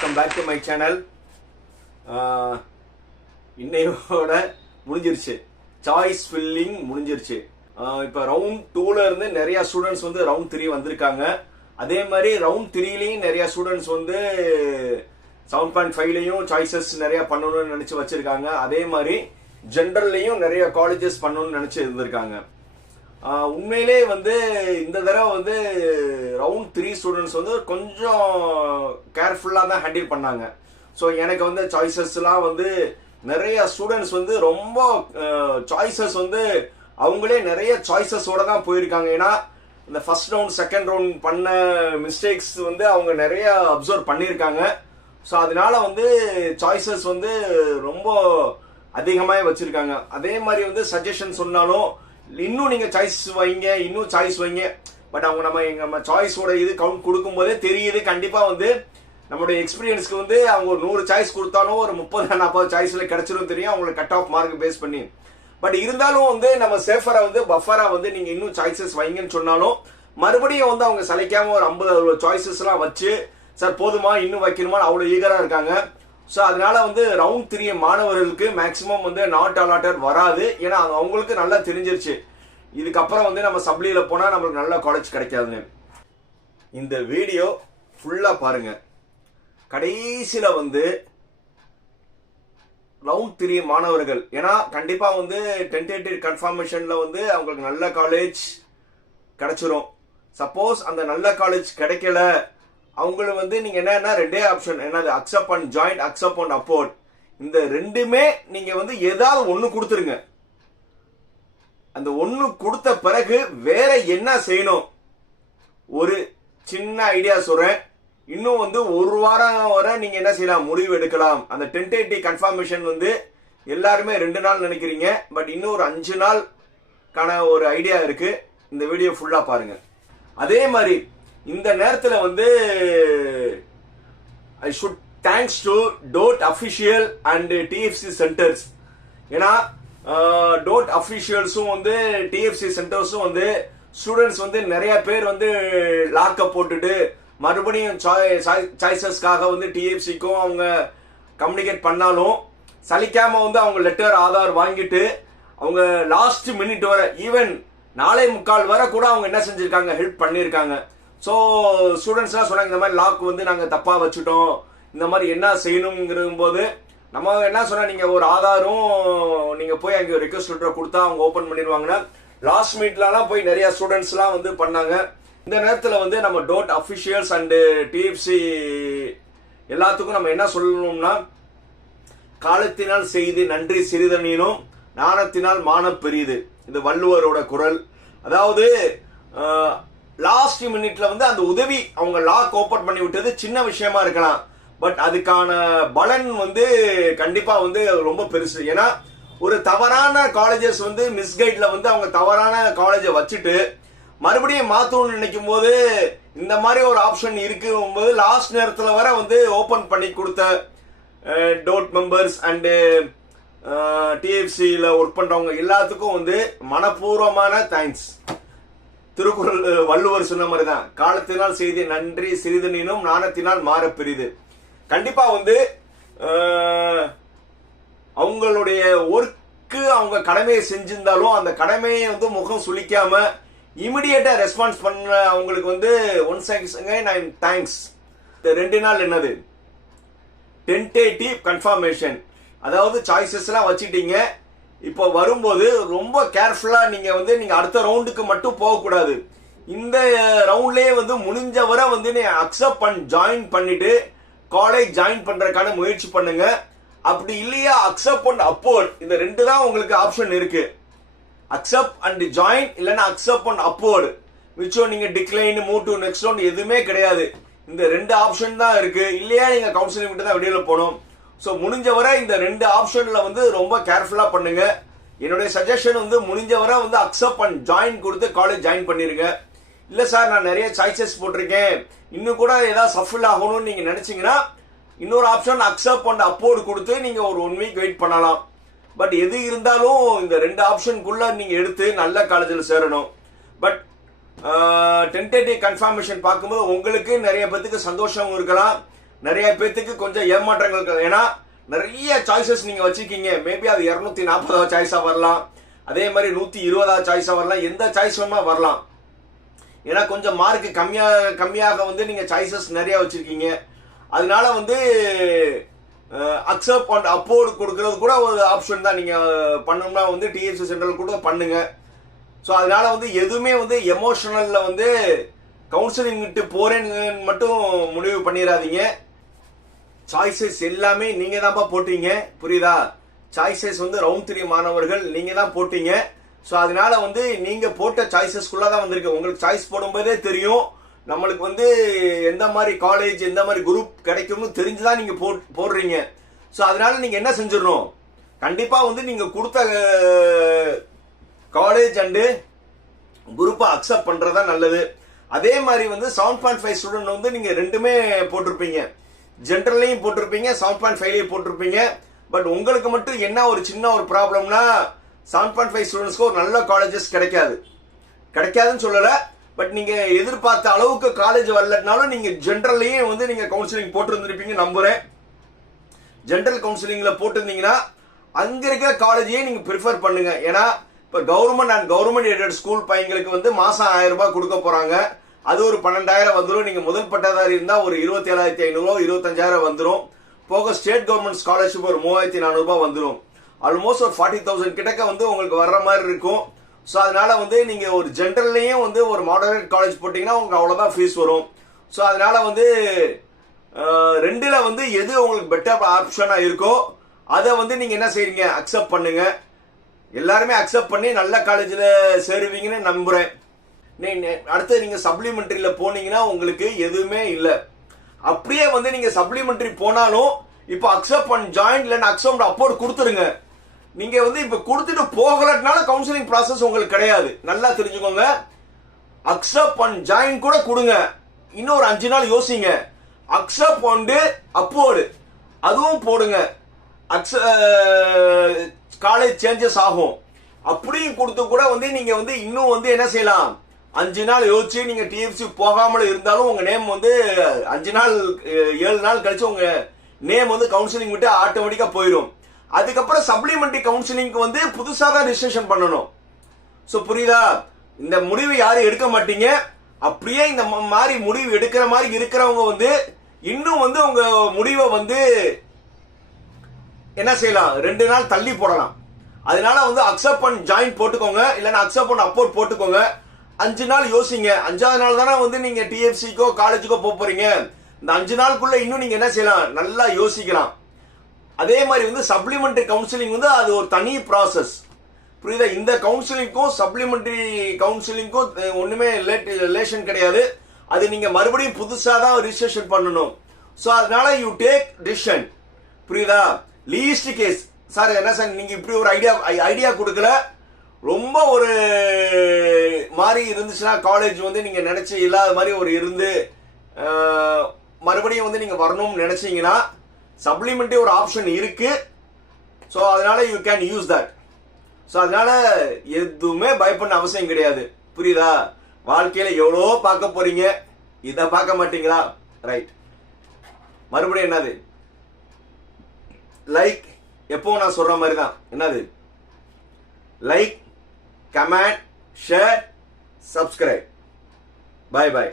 Welcome back to my channel இன்னையோட முடிஞ்சிருச்சு. Choice filling முடிஞ்சிருச்சு. இப்போ ரவுண்ட் டூல இருந்து நிறைய ஸ்டூடெண்ட்ஸ் வந்து ரவுண்ட் த்ரீ வந்திருக்காங்க. அதே மாதிரி ரவுண்ட் த்ரீலையும் நிறைய ஸ்டூடெண்ட்ஸ் வந்து செவன் பாயிண்ட் ஃபைவ்லையும் சாய்ஸஸ் நிறைய பண்ணணும்னு நினைச்சு வச்சிருக்காங்க. அதே மாதிரி ஜென்ரல்லையும் நிறைய காலேஜஸ் பண்ணணும்னு நினைச்சு இருந்திருக்காங்க. உண்மையிலே வந்து இந்த தடவை வந்து ரவுண்ட் த்ரீ ஸ்டூடெண்ட்ஸ் வந்து கொஞ்சம் கேர்ஃபுல்லாக தான் ஹேண்டில் பண்ணாங்க. ஸோ எனக்கு வந்து சாய்ஸஸ்லாம் வந்து நிறைய ஸ்டூடெண்ட்ஸ் வந்து ரொம்ப சாய்ஸஸ் வந்து அவங்களே நிறைய சாய்ஸஸோட தான் போயிருக்காங்க. ஏன்னா இந்த ஃபர்ஸ்ட் ரவுண்ட் செகண்ட் ரவுண்ட் பண்ண மிஸ்டேக்ஸ் வந்து அவங்க நிறைய அப்சர்வ் பண்ணியிருக்காங்க. ஸோ அதனால வந்து சாய்ஸஸ் வந்து ரொம்ப அதிகமாக வச்சுருக்காங்க. அதே மாதிரி வந்து சஜஷன் சொன்னாலும் இன்னும் நீங்கள் சாய்ஸ் வைங்க இன்னும் சாய்ஸ் வைங்க. பட் அவங்க நம்ம எங்கள் நம்ம சாய்ஸோட இது கவுண்ட் கொடுக்கும்போதே தெரியுது. கண்டிப்பாக வந்து நம்மளுடைய எக்ஸ்பீரியன்ஸ்க்கு வந்து அவங்க ஒரு நூறு சாய்ஸ் கொடுத்தாலும் ஒரு முப்பது நாற்பது சாய்ஸில் கிடச்சிடும் தெரியும். அவங்களுக்கு கட் ஆஃப் மார்க் பேஸ் பண்ணி. பட் இருந்தாலும் வந்து நம்ம சேஃபராக வந்து பஃபராக வந்து நீங்கள் இன்னும் சாய்ஸஸ் வைங்கன்னு சொன்னாலும் மறுபடியும் வந்து அவங்க சிலைக்காமல் ஒரு ஐம்பது சாய்ஸஸ்லாம் வச்சு சார் போதுமா? இன்னும் வைக்கணுமா அவ்வளோ ஈகராக இருக்காங்க. ஸோ அதனால வந்து ரவுண்ட் த்ரீ மாணவர்களுக்கு மேக்சிமம் வந்து நாட் அலாட்டட் வராது. ஏன்னா அது அவங்களுக்கு நல்லா தெரிஞ்சிருச்சு. இதுக்கப்புறம் வந்து நம்ம சப்ளியில் போனால் நம்மளுக்கு நல்ல காலேஜ் கிடைக்காதுன்னு. இந்த வீடியோ ஃபுல்லாக பாருங்கள் கடைசியில் வந்து ரவுண்ட் த்ரீ மாணவர்கள் ஏன்னா கண்டிப்பாக வந்து டென்டேட்டிவ் கன்ஃபர்மேஷனில் வந்து அவங்களுக்கு நல்ல காலேஜ் கிடைச்சிரும். சப்போஸ் அந்த நல்ல காலேஜ் கிடைக்கல அவங்கள வந்து நீங்க என்னன்னா ரெண்டே ஆப்ஷன் என்னது accept and join accept and upward இந்த ரெண்டுமே நீங்க வந்து ஏதாவது ஒன்று கொடுத்துருங்க. அந்த ஒண்ணு கொடுத்த பிறகு வேற என்ன செய்யணும்? ஒரு சின்ன ஐடியா சொல்றேன். இன்னும் வந்து ஒரு வாரம் வரை நீங்க என்ன செய்யலாம்? முடிவு எடுக்கலாம். அந்த டென்டேட்டி கன்ஃபர்மேஷன் வந்து எல்லாருமே ரெண்டு நாள் நினைக்கிறீங்க. பட் இன்னும் ஒரு அஞ்சு நாள்க்கான ஒரு ஐடியா இருக்கு. இந்த வீடியோ ஃபுல்லா பாருங்க. அதே மாதிரி இந்த நேரத்தில் வந்து I should thanks to DOTE official and TFC centres ஏன்னா டோட் அஃபிஷியல்ஸும் வந்து டிஎஃப்சி சென்டர்ஸும் வந்து ஸ்டூடெண்ட்ஸ் வந்து நிறைய பேர் வந்து லாக்கப் போட்டுட்டு மறுபடியும் சாய்ஸஸ்க்காக வந்து டிஎஃப்சிக்கும் அவங்க கம்யூனிகேட் பண்ணாலும் சலிக்காமல் வந்து அவங்க லெட்டர் ஆதார் வாங்கிட்டு அவங்க லாஸ்ட் மினிட் வர ஈவன் நாளை முக்கால் வரை கூட அவங்க என்ன செஞ்சிருக்காங்க ஹெல்ப் பண்ணியிருக்காங்க ஸோ ஸ்டூடெண்ட்ஸ்லாம் சொன்னாங்க இந்த மாதிரி லாக் வந்து நாங்கள் தப்பாக வச்சுட்டோம். இந்த மாதிரி என்ன செய்யணுங்கிறது போது நம்ம என்ன சொன்னால் நீங்கள் ஒரு ஆதாரும் நீங்கள் போய் அங்கே ரிக்வஸ்ட் லெட்டர் கொடுத்தா அவங்க ஓப்பன் பண்ணிடுவாங்கன்னா லாஸ்ட் மீட்லலாம் போய் நிறைய ஸ்டூடெண்ட்ஸ்லாம் வந்து பண்ணாங்க. இந்த நேரத்தில் வந்து நம்ம டோட் அஃபிஷியல்ஸ் அண்டு டிஎஃப்சி எல்லாத்துக்கும் நம்ம என்ன சொல்லணும்னா காலத்தினால் செய்து நன்றி சிறிதனினும் நாணத்தினால் மானம் பெரியது. இது வள்ளுவரோட குரல். அதாவது லாஸ்ட் மினிட்ல வந்து அந்த உதவி அவங்க லாக் ஓப்பன் பண்ணி விட்டது சின்ன விஷயமா இருக்கலாம். பட் அதுக்கான பலன் வந்து கண்டிப்பா வந்து ரொம்ப பெருசு. ஏன்னா ஒரு தவறான காலேஜஸ் வந்து மிஸ்கைட்ல வந்து அவங்க தவறான காலேஜை வச்சுட்டு மறுபடியும் மாத்தணும்னு நினைக்கும் போது இந்த மாதிரி ஒரு ஆப்ஷன் இருக்கும் போது லாஸ்ட் நேரத்தில் வர வந்து ஓபன் பண்ணி கொடுத்த டோட் மெம்பர்ஸ் அண்டு டிஎஃப்சியில் ஒர்க் பண்ணுறவங்க எல்லாத்துக்கும் வந்து மனப்பூர்வமான தேங்க்ஸ் திருக்குறள் வள்ளுவர் சொன்ன மாதிரி தான் காலத்தினால் செய்தி நன்றி சிறிதனினும் நாணத்தினால் மாற பெரிது. கண்டிப்பா வந்து அவங்களுடைய ஒர்க்கு அவங்க கடமையை செஞ்சிருந்தாலும் அந்த கடமையை வந்து முகம் சுழிக்காம இமிடியேட்டா ரெஸ்பான்ஸ் பண்ண அவங்களுக்கு வந்து ஒன் செகண்ட் தேங்க்ஸ். ரெண்டு நாள் என்னது? Tentative confirmation. அதாவது சாய்ஸஸ்லாம் வச்சுட்டீங்க இப்போ வரும்போது ரொம்ப கேர்ஃபுல்லாக நீங்கள் வந்து நீங்கள் அடுத்த ரவுண்டுக்கு மட்டும் போகக்கூடாது. இந்த ரவுண்ட்லேயே வந்து முடிஞ்ச வரை வந்து நீ அக்செப்ட் பண் ஜாயின் பண்ணிட்டு காலேஜ் ஜாயின் பண்ணுறதுக்கான முயற்சி பண்ணுங்க. அப்படி இல்லையா அக்செப்ட் அண்ட் அப்போர்ட் இந்த ரெண்டு தான் உங்களுக்கு ஆப்ஷன் இருக்கு. அக்செப்ட் அண்ட் ஜாயின் இல்லைன்னா அக்செப்ட் அண்ட் அப்போர்டு மிச்சம் நீங்கள் decline move to next round எதுவுமே கிடையாது. இந்த ரெண்டு ஆப்ஷன் தான் இருக்கு. இல்லையா நீங்கள் கவுன்சிலிங் விட்டு தான் வெளியில் போகணும் ஸோ முடிஞ்ச வரை இந்த ரெண்டு ஆப்ஷன்ல வந்து ரொம்ப கேர்ஃபுல்லாக பண்ணுங்க. என்னுடைய சஜஷன் வந்து முடிஞ்ச வரை வந்து அக்செப்ட் அண்ட் ஜாயின் கொடுத்து காலேஜ் ஜாயின் பண்ணிருங்க. இல்லை சார் நான் நிறைய சாய்ஸஸ் போட்டிருக்கேன். இன்னும் கூட ஏதாவது சஃபில் ஆகணும்னு நீங்கள் நினச்சிங்கன்னா இன்னொரு ஆப்ஷன் அக்செப்ட் பண்ண அப்போர்டு கொடுத்து நீங்கள் ஒரு ஒன் வீக் வெயிட் பண்ணலாம். பட் எது இருந்தாலும் இந்த ரெண்டு ஆப்ஷனுக்குள்ளே நீங்கள் எடுத்து நல்ல காலேஜில் சேரணும். பட் டென்டேட்டிவ் கன்ஃபர்மேஷன் பார்க்கும்போது உங்களுக்கு நிறைய பேத்துக்கு சந்தோஷம் இருக்கலாம். நிறைய பேர்த்துக்கு கொஞ்சம் ஏமாற்றங்கள் ஏன்னா நிறைய சாய்ஸஸ் நீங்கள் வச்சுருக்கீங்க. மேபி அது இரநூத்தி நாற்பதாவது சாய்ஸாக வரலாம். அதே மாதிரி நூற்றி இருபதாவது சாய்ஸாக வரலாம். எந்த சாய்ஸ் வேணுமா வரலாம். ஏன்னா கொஞ்சம் மார்க் கம்மியாக கம்மியாக வந்து நீங்கள் சாய்ஸஸ் நிறையா வச்சுருக்கீங்க. அதனால வந்து அக்செப்ட் அண்ட் அப்போர்டு கொடுக்கறது கூட ஒரு ஆப்ஷன் தான். நீங்கள் பண்ணணும்னா வந்து டிஎஃப்சி சென்ட்ரல் கூட பண்ணுங்க. ஸோ அதனால வந்து எதுவுமே வந்து எமோஷனலில் வந்து கவுன்சிலிங் விட்டு போறேன்னு மட்டும் முடிவு பண்ணிடாதீங்க. சாய்ஸஸ் எல்லாமே நீங்க தான்ப்பா போட்டீங்க. புரியுதா? சாய்ஸஸ் வந்து ரவுண்ட் த்ரீ மாணவர்கள் நீங்க தான் போட்டீங்க. ஸோ அதனால வந்து நீங்க போட்ட சாய்ஸஸ்குள்ள தான் வந்திருக்கு. உங்களுக்கு சாய்ஸ் போடும்போதே தெரியும். நம்மளுக்கு வந்து எந்த மாதிரி காலேஜ் எந்த மாதிரி குரூப் கிடைக்கும்னு தெரிஞ்சுதான் நீங்க போ- போடுறீங்க. ஸோ அதனால நீங்க என்ன செஞ்சிடணும்? கண்டிப்பா வந்து நீங்க கொடுத்த காலேஜ் அண்டு குரூப்பை அக்செப்ட் பண்றதா நல்லது. அதே மாதிரி வந்து செவன் பாயிண்ட் ஃபைவ் ஸ்டூடெண்ட் வந்து நீங்க ரெண்டுமே போட்டிருப்பீங்க. ஜென்ரல்லையும் போட்டிருப்பீங்க செவன் பாயிண்ட் ஃபைவ்லையும் போட்டிருப்பீங்க. பட் உங்களுக்கு மட்டும் என்ன ஒரு சின்ன ஒரு ப்ராப்ளம்னா செவன் பாயிண்ட் ஃபைவ் ஸ்டூடெண்ட்ஸ்க்கு ஒரு நல்ல காலேஜஸ் கிடைக்காது. கிடைக்காதுன்னு சொல்லலை. பட் நீங்கள் எதிர்பார்த்த அளவுக்கு காலேஜ் வரலனாலும் நீங்கள் ஜென்ரல்லையும் வந்து நீங்கள் கவுன்சிலிங் போட்டிருந்திருப்பீங்க நம்புறேன். ஜென்ரல் கவுன்சிலிங்கில் போட்டிருந்தீங்கன்னா அங்கே இருக்கிற காலேஜையே நீங்கள் ப்ரிஃபர் பண்ணுங்க. ஏன்னா இப்போ government and government aided school பையங்களுக்கு வந்து மாதம் ஆயிரம் ரூபாய் கொடுக்க போகிறாங்க அது ஒரு பன்னெண்டாயிரம் வந்துடும் நீங்கள் முதல் பட்டதாரி இருந்தால் ஒரு இருபத்தி ஏழாயிரத்தி ஐநூறுவா இருபத்தஞ்சாயிரம் வந்துடும் போக ஸ்டேட் கவர்மெண்ட் ஸ்காலர்ஷிப் ஒரு மூவாயிரத்தி நானூறுபா வந்துடும் ஆல்மோஸ்ட் ஒரு ஃபார்ட்டி தௌசண்ட் கிட்டக்க வந்து உங்களுக்கு வர்ற மாதிரி இருக்கும். ஸோ அதனால வந்து நீங்கள் ஒரு ஜென்ரல்லையும் வந்து ஒரு மாடரேட் காலேஜ் போட்டிங்கன்னா உங்களுக்கு அவ்வளோதான் ஃபீஸ் வரும். ஸோ அதனால வந்து ரெண்டில் வந்து எது உங்களுக்கு பெட்டர் ஆப்ஷனாக இருக்கோ அதை வந்து நீங்கள் என்ன செய்றீங்க? அக்செப்ட் பண்ணுங்கள் எல்லாருமே அக்செப்ட் பண்ணி நல்ல காலேஜில் சேருவீங்கன்னு நம்புகிறேன் அடுத்து நீங்க சப்ளிமெண்ட்ரியில போனீங்கன்னா உங்களுக்கு எதுவுமே இல்லை. அப்படியே வந்து நீங்க சப்ளிமெண்ட்ரி போனாலும் இப்போ அக்செப்ட் பண்ண ஜாயிண்ட் இல்லைன்னா அக்செப்ட் அப்போர்ட் கொடுத்துருங்க நீங்க வந்து இப்ப கொடுத்துட்டு போகலனால கவுன்சிலிங் ப்ராசஸ் உங்களுக்கு கிடையாது. நல்லா தெரிஞ்சுக்கோங்க. அக்செப்ட் அண்ட் ஜாயின் கூட கொடுங்க. இன்னும் ஒரு அஞ்சு நாள் யோசிங்க. அக்செப்ட் பண்ணு அப்போர்டு அதுவும் போடுங்க. காலேஜ் சேஞ்சஸ் ஆகும். அப்படியும் கொடுத்து கூட வந்து நீங்க வந்து இன்னும் வந்து என்ன செய்யலாம்? அஞ்சு நாள் யோசிச்சு நீங்க டிஎஃப்சி போகாமல் இருந்தாலும் உங்க நேம் வந்து அஞ்சு நாள் ஏழு நாள் கழிச்சு உங்க நேம் வந்து கவுன்சிலிங் விட்டு ஆட்டோமேட்டிக்கா போயிடும் அதுக்கப்புறம் சப்ளிமெண்ட்ரி கவுன்சிலிங்க்கு வந்து புதுசாக தான் ரிஜிஸ்ட்ரேஷன் பண்ணணும். ஸோ புரியுதா? இந்த முடிவு யாரும் எடுக்க மாட்டீங்க. அப்படியே இந்த மாதிரி முடிவு எடுக்கிற மாதிரி இருக்கிறவங்க வந்து இன்னும் வந்து உங்க முடிவை வந்து என்ன செய்யலாம்? ரெண்டு நாள் தள்ளி போடலாம். அதனால வந்து அக்செப்ட் பண்ண ஜாயின் போட்டுக்கோங்க. இல்லைன்னா அக்செப்ட் பண்ண அப்போர்ட் போட்டுக்கோங்க. அஞ்சு நாள் யோசிங்க. அஞ்சாவது நாள் தானே வந்து நீங்க டிஎஃப்சிக்கோ காலேஜுக்கோ போக போறீங்க. இந்த அஞ்சு நாளுக்குள்ள இன்னும் நீங்க என்ன செய்யலாம்? நல்லா யோசிக்கலாம். அதே மாதிரி வந்து சப்ளிமெண்ட்ரி கவுன்சிலிங் வந்து அது ஒரு தனி ப்ராசஸ் புரியுதா? இந்த கவுன்சிலிங்க்கும் சப்ளிமெண்ட்ரி கவுன்சிலிங்க்கும் ஒன்றுமே ஒண்ணுமே ரிலேஷன் கிடையாது. அது நீங்க மறுபடியும் புதுசா தான் ரிஜிஸ்ட்ரேஷன் பண்ணணும். ஸோ அதனால யூ டேக் டிசிஷன் புரியுதா? லீஸ்ட் கேஸ் சார் என்ன சார் நீங்க இப்படி ஒரு ஐடியா ஐடியா கொடுக்கல. ரொம்ப ஒரு மாதிரி இருந்துச்சுன்னா காலேஜ் வந்து நீங்கள் நினச்சி இல்லாத மாதிரி ஒரு இருந்து மறுபடியும் வந்து நீங்கள் வரணும்னு நினச்சிங்கன்னா சப்ளிமெண்ட்டே ஒரு ஆப்ஷன் இருக்குது ஸோ அதனால் you can use that so அதனால் எதுவுமே பயப்பட அவசியம் கிடையாது. புரியுதா? வாழ்க்கையில் எவ்வளோ பார்க்க போகிறீங்க இதை பார்க்க மாட்டீங்களா? ரைட் மறுபடியும் என்னது? லைக் எப்போ நான் சொல்கிற மாதிரி தான் என்னது? Like comment share subscribe bye bye